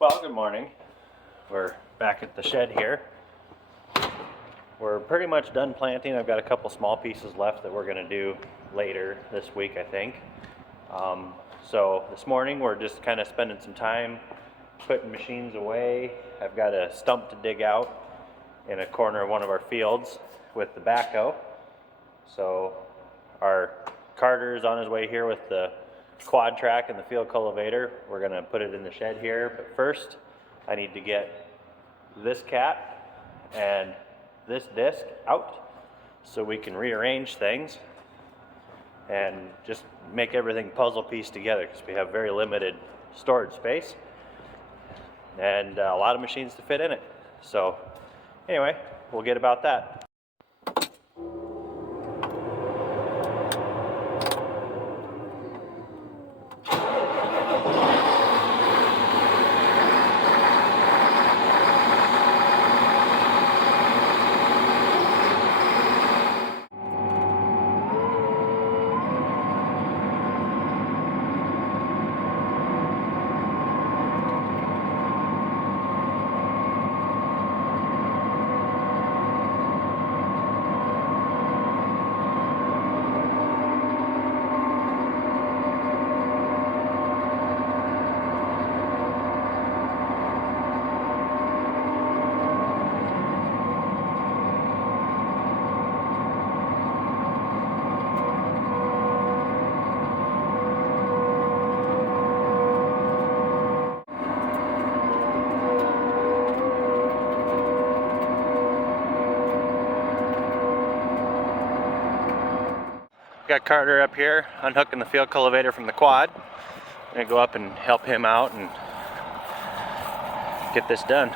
Well, good morning. We're back at the shed here. We're pretty much done planting. I've got a couple small pieces left that we're going to do later this week, I think. So this morning we're just kind of spending some time putting machines away. I've got a stump to dig out in a corner of one of our fields with the backhoe. So our Carter's on his way here with the quad track and the field cultivator. We're going to put it in the shed here, but first I need to get this cap and this disc out so we can rearrange things and just make everything puzzle piece together, because we have very limited storage space and a lot of machines to fit in it. So anyway, we'll get about that. Got Carter up here unhooking the field cultivator from the quad. I'm gonna go up and help him out and get this done.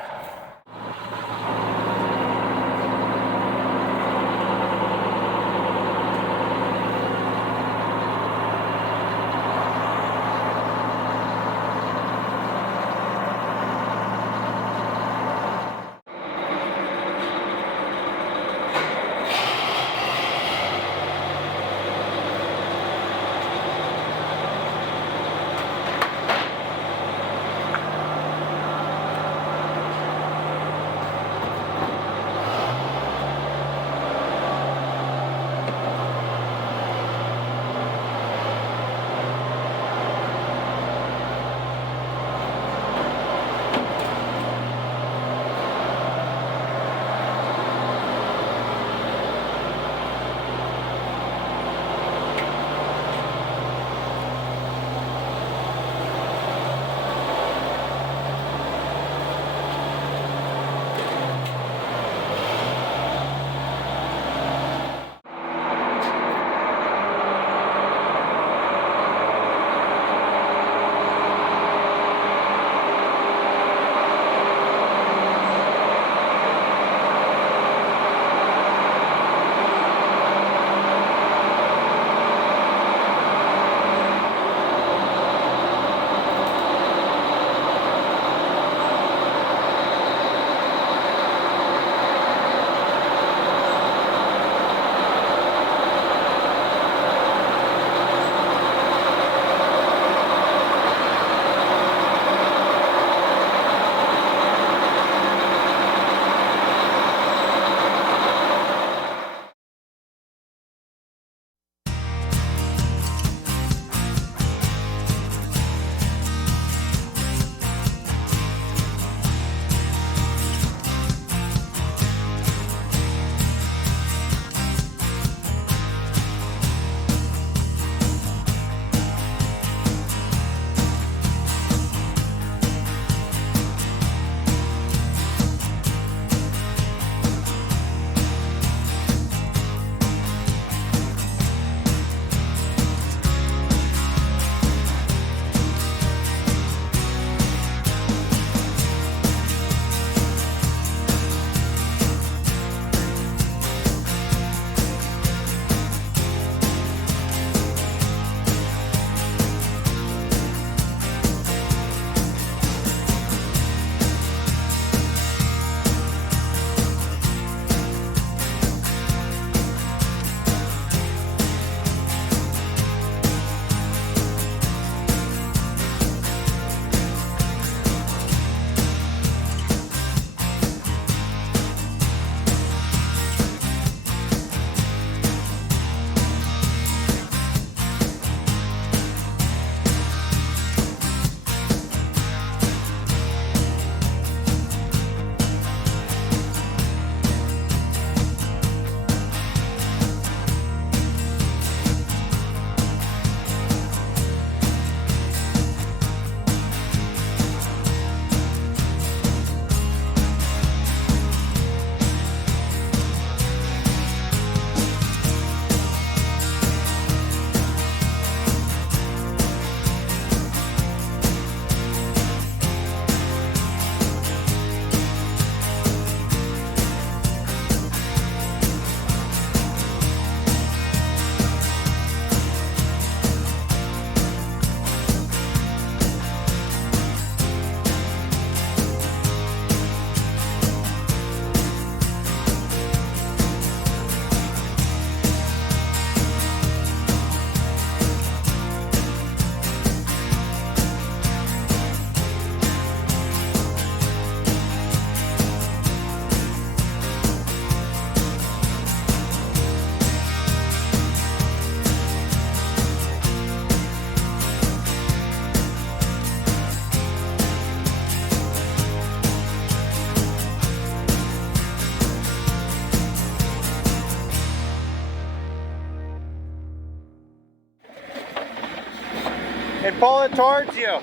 and pull it towards you.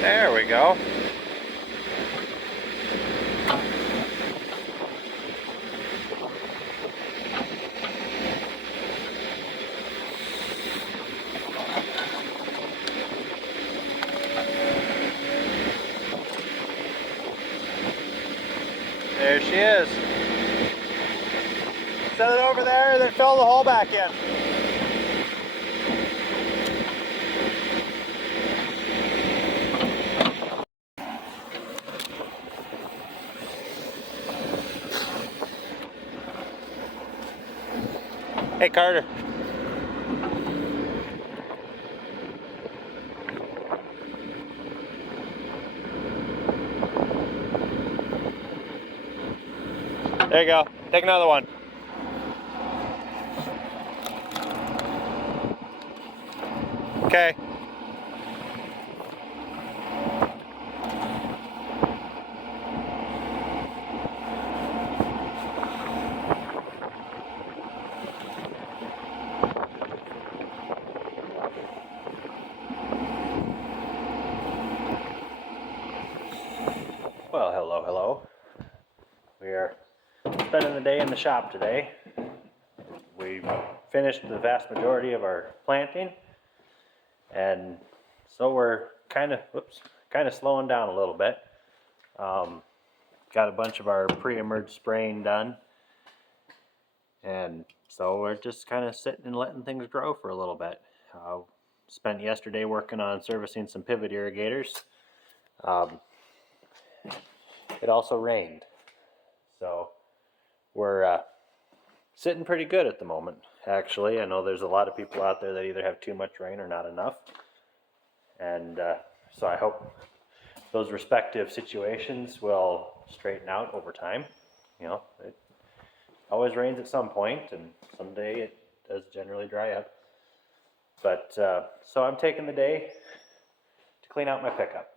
There we go. There she is. Set it over there and then fill the hole back in. Hey Carter. There you go. Take another one. Okay. Well, hello. We are spending the day in the shop today. We finished the vast majority of our planting, and so we're kind of slowing down a little bit. Got a bunch of our pre-emerge spraying done, and so we're just kind of sitting and letting things grow for a little bit. Spent yesterday working on servicing some pivot irrigators. It also rained, so we're sitting pretty good at the moment. Actually, I know there's a lot of people out there that either have too much rain or not enough, and so I hope those respective situations will straighten out over time. You know, it always rains at some point, and someday it does generally dry up. But so I'm taking the day to clean out my pickup,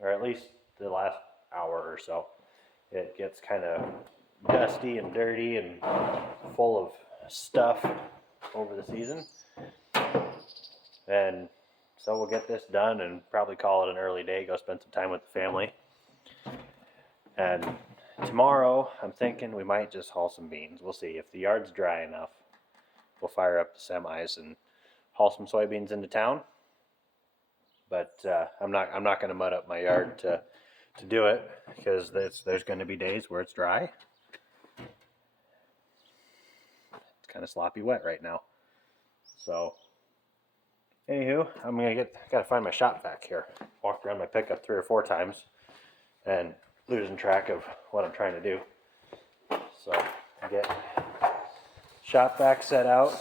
or at least the last hour or so. It gets kind of dusty and dirty and full of stuff over the season, and so we'll get this done and probably call it an early day, go spend some time with the family. And tomorrow I'm thinking we might just haul some beans. We'll see. If the yard's dry enough, we'll fire up the semis and haul some soybeans into town. But I'm not going to mud up my yard to do it, because there's going to be days where it's dry. It's kind of sloppy wet right now. So anywho, gotta find my shop vac here. Walked around my pickup 3 or 4 times and losing track of what I'm trying to do. So get shop vac set out,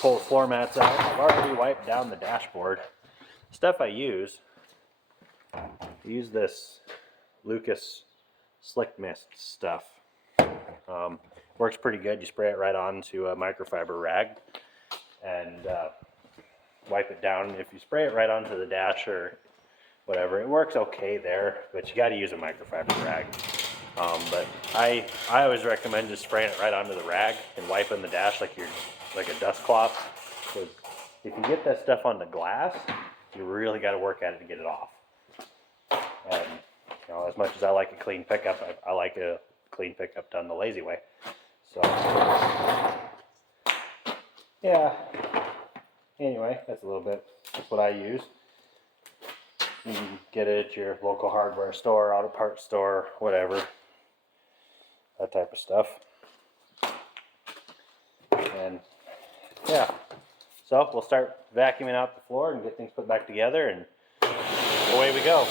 pull the floor mats out. I've already wiped down the dashboard. Stuff I use this Lucas Slick Mist stuff. Works pretty good. You spray it right onto a microfiber rag and wipe it down. If you spray it right onto the dash or whatever, it works okay there, but you got to use a microfiber rag. But I always recommend just spraying it right onto the rag and wiping the dash like a dust cloth. Because if you get that stuff on the glass, you really got to work at it to get it off. And you know, as much as I like a clean pickup, I like a clean pickup done the lazy way. So yeah. Anyway, that's what I use. You can get it at your local hardware store, auto parts store, whatever. That type of stuff. And yeah, so we'll start vacuuming out the floor and get things put back together, and away we go.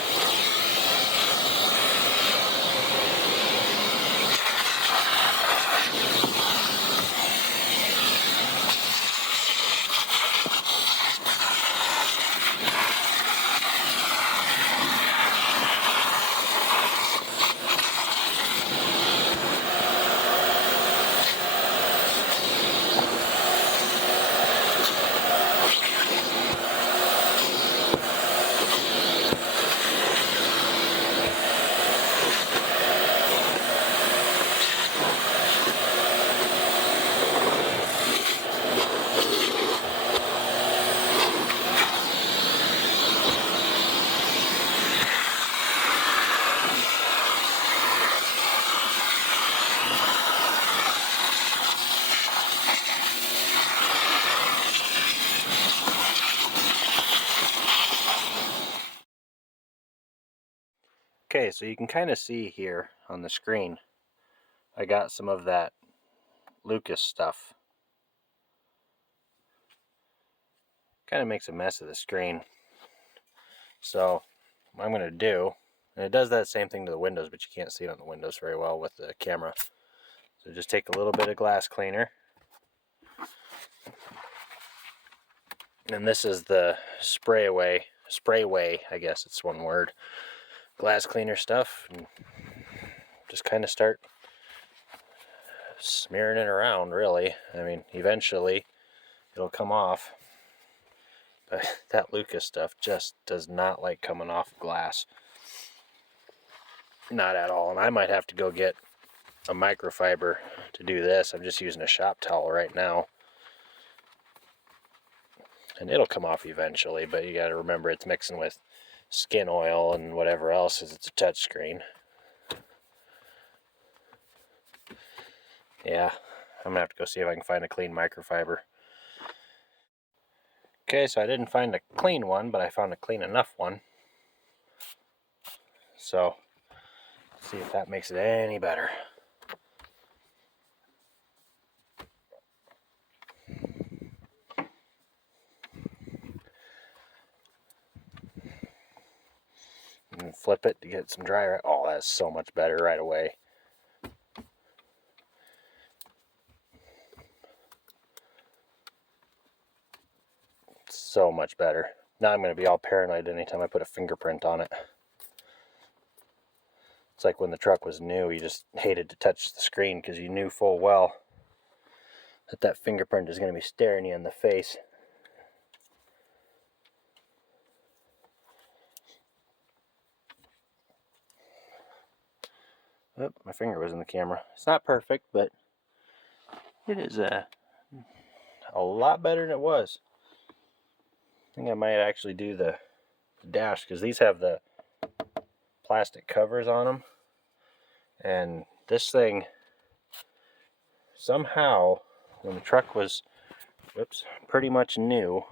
Okay, so you can kind of see here on the screen, I got some of that Lucas stuff. Kind of makes a mess of the screen. So what I'm going to do, and it does that same thing to the windows, but you can't see it on the windows very well with the camera. So just take a little bit of glass cleaner. And this is the sprayway, I guess it's one word, glass cleaner stuff. And just kind of start smearing it around, really. I mean, eventually it'll come off. But that Lucas stuff just does not like coming off glass. Not at all. And I might have to go get a microfiber to do this. I'm just using a shop towel right now. And it'll come off eventually, but you got to remember it's mixing with skin oil and whatever else, as it's a touch screen. Yeah, I'm gonna have to go see if I can find a clean microfiber. Okay, so I didn't find a clean one, but I found a clean enough one. So, let's see if that makes it any better. And flip it to get some dry. Oh, that's so much better right away. So much better. Now I'm going to be all paranoid anytime I put a fingerprint on it. It's like when the truck was new, you just hated to touch the screen because you knew full well that that fingerprint is going to be staring you in the face. Oh, my finger was in the camera. It's not perfect, but it is a lot better than it was. I think I might actually do the dash, because these have the plastic covers on them. And this thing, somehow, when the truck was, pretty much new,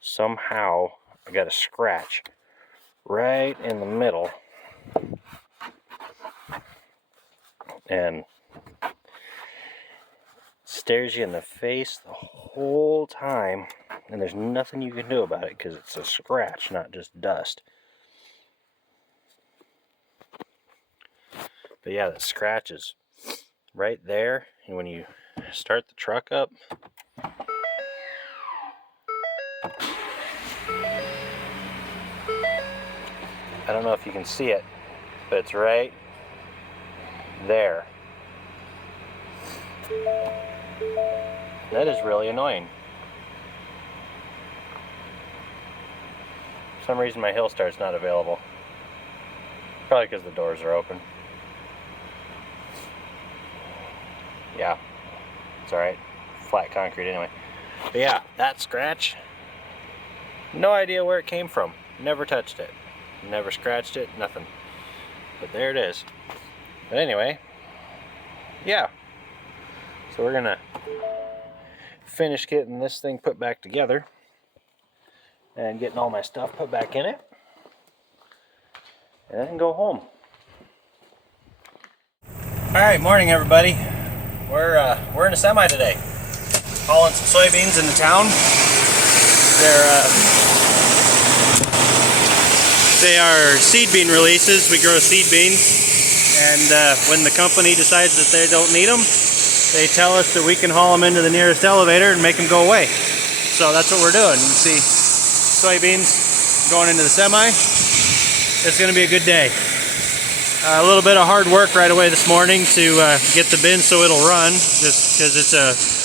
somehow I got a scratch right in the middle. And stares you in the face the whole time, and there's nothing you can do about it because it's a scratch, not just dust. But yeah, the scratch is right there, and when you start the truck up, I don't know if you can see it, but it's right there. That is really annoying. For some reason my hill start's not available. Probably because the doors are open. Yeah, it's alright. Flat concrete anyway. But yeah, that scratch, no idea where it came from. Never touched it. Never scratched it, nothing. But there it is. But anyway, yeah. So we're gonna finish getting this thing put back together and getting all my stuff put back in it, and then go home. Alright, morning everybody. We're in a semi today, hauling some soybeans into town. They are seed bean releases. We grow seed beans, and when the company decides that they don't need them, they tell us that we can haul them into the nearest elevator and make them go away. So that's what we're doing. You can see soybeans going into the semi. It's going to be a good day. A little bit of hard work right away this morning to get the bin so it'll run, just because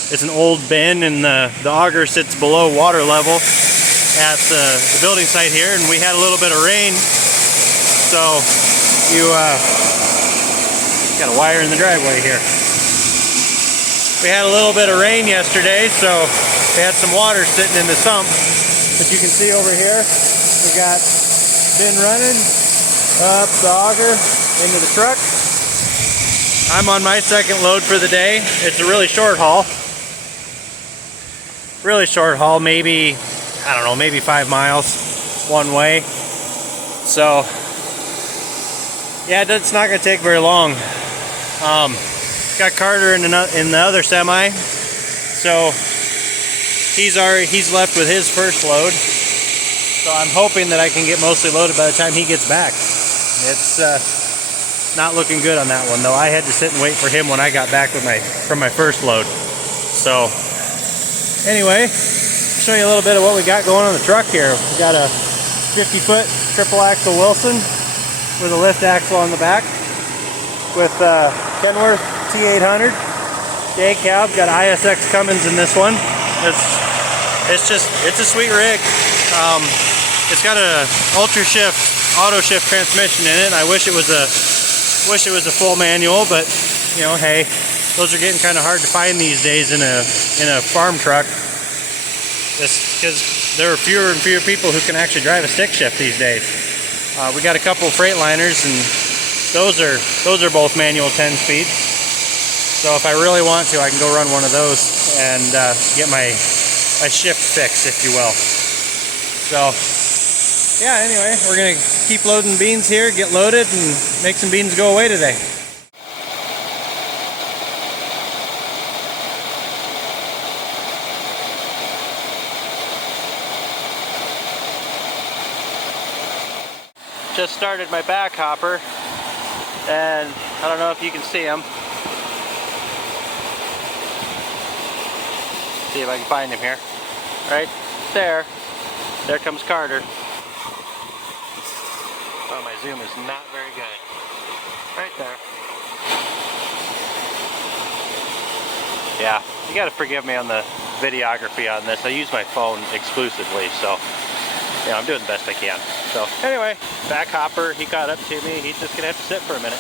it's an old bin, and the auger sits below water level at the building site here, and we had a little bit of rain, so you got a wire in the driveway here. We had a little bit of rain yesterday, so we had some water sitting in the sump. But you can see over here, we got bin running up the auger into the truck. I'm on my second load for the day. It's a really short haul. Really short haul, maybe, I don't know, maybe 5 miles one way. So Yeah, it's not going to take very long. Got Carter in the other semi, so he's left with his first load. So I'm hoping that I can get mostly loaded by the time he gets back. It's not looking good on that one though. I had to sit and wait for him when I got back with from my first load. So anyway, I'll show you a little bit of what we got going on the truck here. We got a 50-foot triple axle Wilson with a lift axle on the back with Kenworth T800 day cab. Got ISX Cummins in this one. It's a sweet rig. It's got a Ultra Shift auto shift transmission in it. I wish it was a full manual, but you know, hey, those are getting kind of hard to find these days in a farm truck. Just because there are fewer and fewer people who can actually drive a stick shift these days. We got a couple of Freightliners, and those are both manual 10-speed. So if I really want to, I can go run one of those and get my shift fix, if you will. So yeah, anyway, we're gonna keep loading beans here, get loaded, and make some beans go away today. Just started my back hopper, and I don't know if you can see him. See if I can find him here. Right there. There comes Carter. Oh, my zoom is not very good. Right there. Yeah, you gotta forgive me on the videography on this. I use my phone exclusively, so yeah, I'm doing the best I can. So anyway, back hopper, he caught up to me. He's just gonna have to sit for a minute.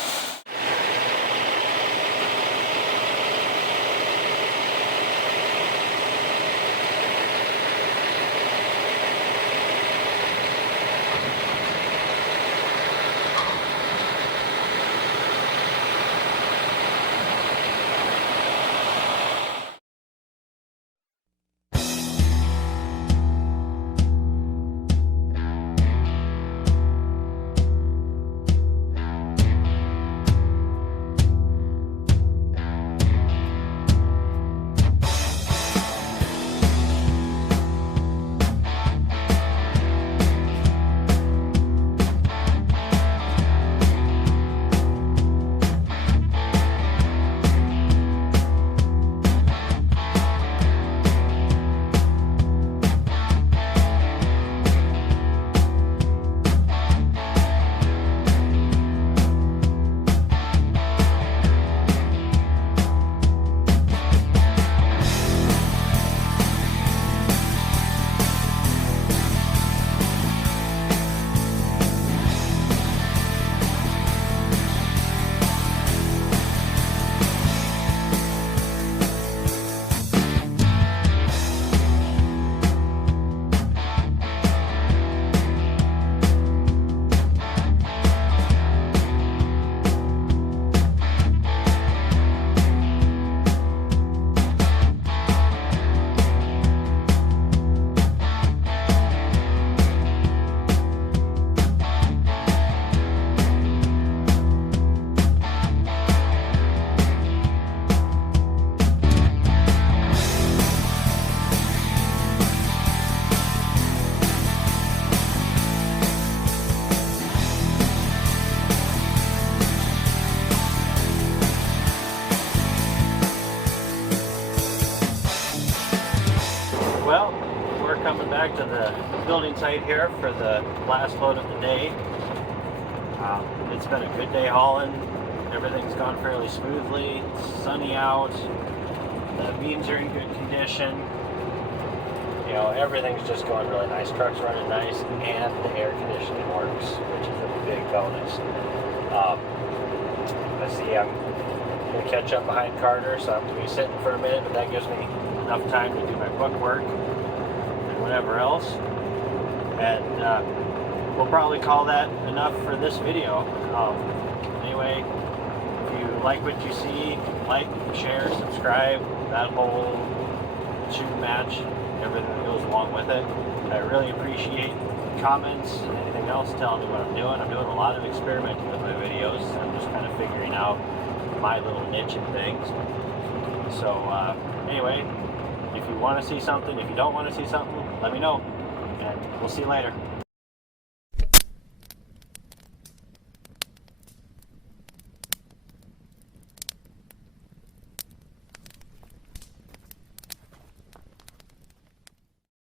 Well, we're coming back to the building site here for the last load of the day. It's been a good day hauling. Everything's gone fairly smoothly. It's sunny out. The beans are in good condition. You know, everything's just going really nice. Truck's running nice, and the air conditioning works, which is a big bonus. Let's see, I'm going to catch up behind Carter, so I'm going to be sitting for a minute, but that gives me enough time to do my book work and whatever else. And we'll probably call that enough for this video. Anyway, if you like what you see, like, share, subscribe, that whole shoot match, everything that goes along with it. I really appreciate comments, anything else, telling me what I'm doing. I'm doing a lot of experimenting with my videos. I'm just kind of figuring out my little niche and things. So anyway, if you want to see something, if you don't want to see something, let me know, and we'll see you later.